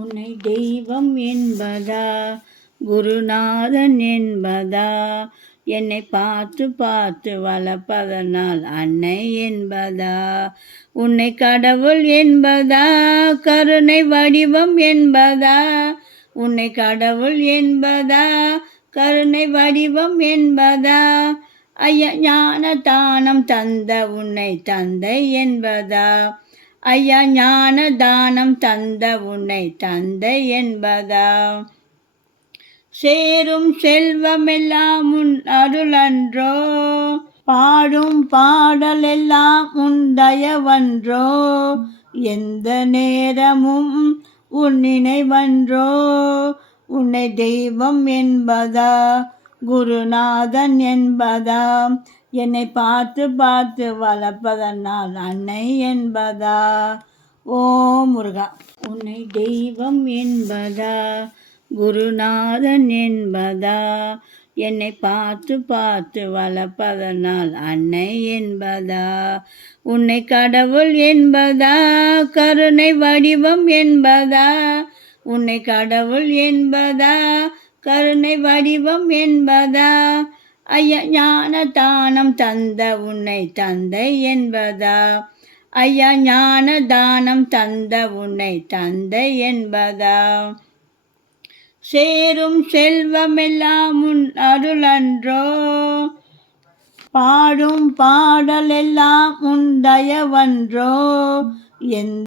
உன்னை தெய்வம் என்பதா, குருநாதன் என்பதா, என்னை பார்த்து பார்த்து வளர்ப்பதனால் அன்னை என்பதா, உன்னை கடவுள் என்பதா, கருணை வடிவம் என்பதா, உன்னை கடவுள் என்பதா, கருணை வடிவம் என்பதா, ஐயா ஞான தானம் தந்த உன்னை தந்தை என்பதா, ஐயா ஞான தானம் தந்த உன்னை தந்தை என்பதா, சேரும் செல்வமெல்லாம் உன் அருளன்றோ, பாடும் பாடலெல்லாம் உன் தயவன்றோ, எந்த நேரமும் உன் நினைவன்றோ, உன்னை தெய்வம் என்பதா, குருநாதன் என்பதா, என்னை பார்த்து பார்த்து வளர்ப்பதனால் அன்னை என்பதா. ஓ முருகா. உன்னை தெய்வம் என்பதா, குருநாதன் என்பதா, என்னை பார்த்து பார்த்து வளர்ப்பதனால் அன்னை என்பதா, உன்னை கடவுள் என்பதா, கருணை வடிவம் என்பதா, உன்னை கடவுள் என்பதா, கருணை வடிவம் என்பதா, ஐயா ஞான தானம் தந்த உன்னை தந்தை என்பதா, ஐயா ஞான தானம் தந்த உன்னை தந்தை என்பதா, சேரும் செல்வமெல்லாம் உன் அருளன்றோ, பாடும் பாடலெல்லாம் உன் தயவன்றோ, எந்த